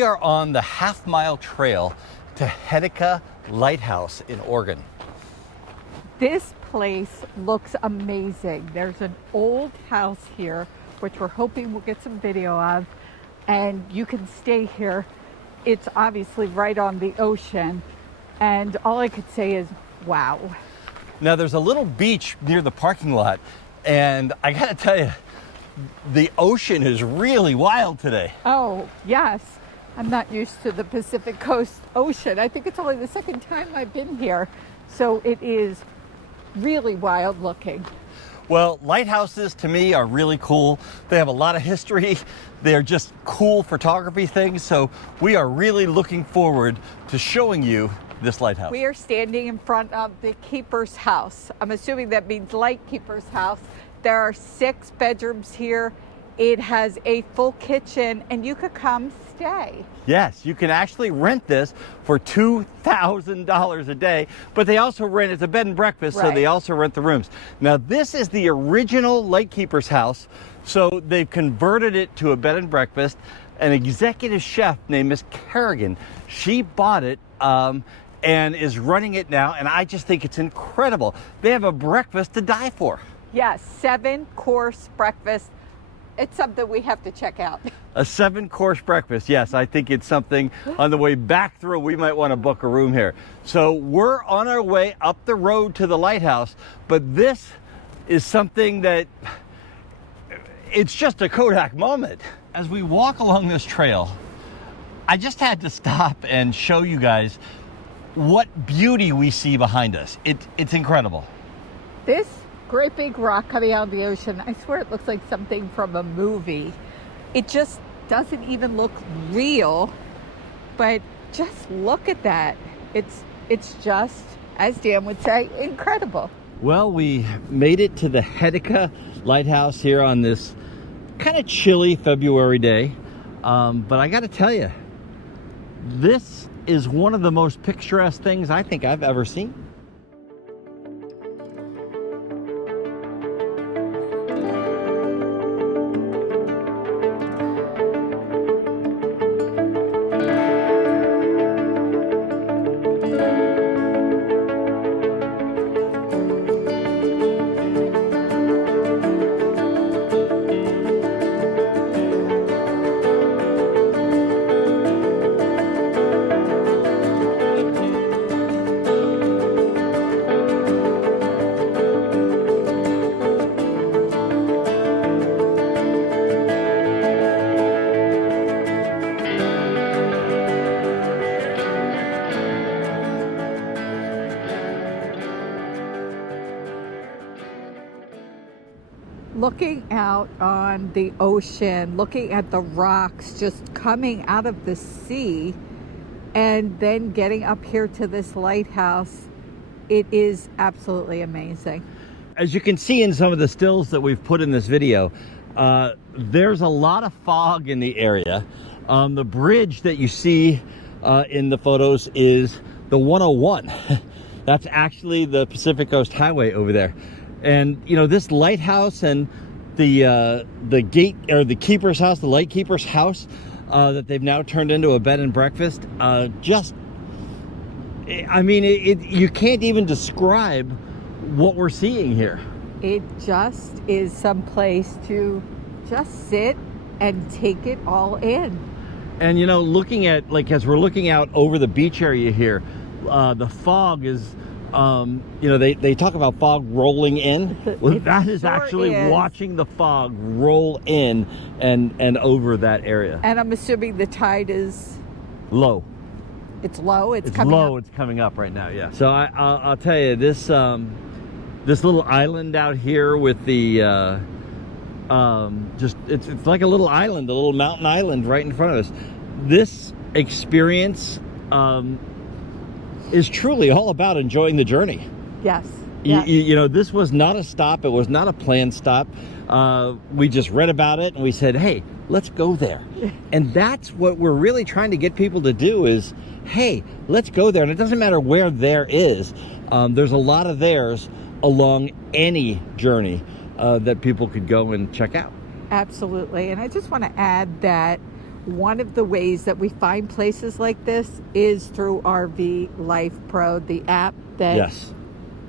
We are on the half-mile trail to Heceta Lighthouse in Oregon. This place looks amazing. There's an old house here, which we're hoping we'll get some video of, and you can stay here. It's obviously right on the ocean, and all I could say is, wow. Now there's a little beach near the parking lot, and I gotta tell you, the ocean is really wild today. Oh, yes. I'm not used to the Pacific Coast Ocean. I think it's only the second time I've been here, so it is really wild looking. Well, lighthouses to me are really cool. They have a lot of history. They're just cool photography things, so we are really looking forward to showing you this lighthouse. We are standing in front of the keeper's house. I'm assuming that means Lightkeeper's house. There are 6 bedrooms here. It has a full kitchen, and you could come stay. Yes, you can actually rent this for $2,000 a day, but they also rent, it's a bed and breakfast, Right. So they also rent the rooms. Now, this is the original Lightkeeper's house, so they've converted it to a bed and breakfast. An executive chef named Miss Korgan, she bought it and is running it now, and I just think it's incredible. They have a breakfast to die for. Yes, 7-course breakfast. It's something we have to check out. A 7-course breakfast. Yes, I think it's something on the way back through. We might want to book a room here. So we're on our way up the road to the lighthouse, but this is something that it's just a Kodak moment. As we walk along this trail, I just had to stop and show you guys what beauty we see behind us. It's incredible. This great big rock coming out of the ocean, I swear it looks like something from a movie. It just doesn't even look real, but just look at that. It's just, as Dan would say, incredible. Well, we made it to the Heceta Lighthouse here on this kind of chilly February day, but I got to tell you, this is one of the most picturesque things I think I've ever seen. Looking out on the ocean, looking at the rocks just coming out of the sea, and then getting up here to this lighthouse, it is absolutely amazing. As you can see in some of the stills that we've put in this video, there's a lot of fog in the area. The bridge that you see in the photos is the 101. That's actually the Pacific Coast Highway over there. And you know, this lighthouse and the gate, or the keeper's house, the Lightkeeper's house, that they've now turned into a bed and breakfast, just, I mean, you can't even describe what we're seeing here. It just is some place to just sit and take it all in. And you know, looking at, like, as we're looking out over the beach area here, the fog is, you know, they talk about fog rolling in. Well, that is sure actually is. Watching the fog roll in and over that area. And I'm assuming the tide is Low. It's low. It's It's coming low. up. It's coming up right now. Yeah. So I'll tell you, this this little island out here with the just it's like a little island, a little mountain island right in front of us. This experience is truly all about enjoying the journey. Yes. Yes. You know, this was not a stop. It was not a planned stop. We just read about it and we said, hey, let's go there. And that's what we're really trying to get people to do is, hey, let's go there. And it doesn't matter where there is. There's a lot of theirs along any journey that people could go and check out. Absolutely. And I just want to add that one of the ways that we find places like this is through RV Life Pro, the app that Yes.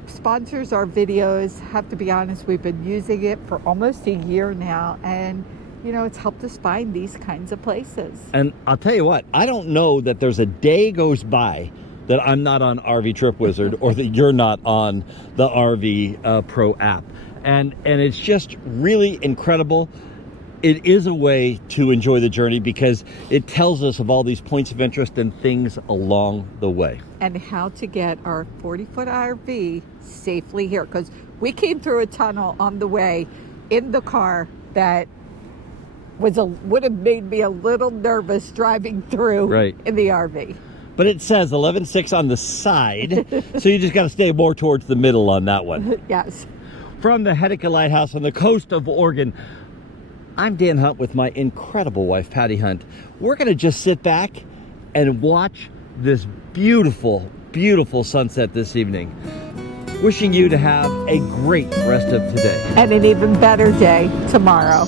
sponsors our videos. Have to be honest, we've been using it for almost a year now, and you know, it's helped us find these kinds of places. And I'll tell you what, I don't know that there's a day goes by that I'm not on RV Trip Wizard or that you're not on the RV Pro app. And it's just really incredible. It is a way to enjoy the journey because it tells us of all these points of interest and things along the way. And how to get our 40-foot RV safely here. Because we came through a tunnel on the way in the car that would have made me a little nervous driving through Right. in the RV. But it says 11.6 on the side, so you just got to stay more towards the middle on that one. Yes. From the Heceta Lighthouse on the coast of Oregon, I'm Dan Hunt with my incredible wife, Patti Hunt. We're going to just sit back and watch this beautiful, beautiful sunset this evening. Wishing you to have a great rest of today. And an even better day tomorrow.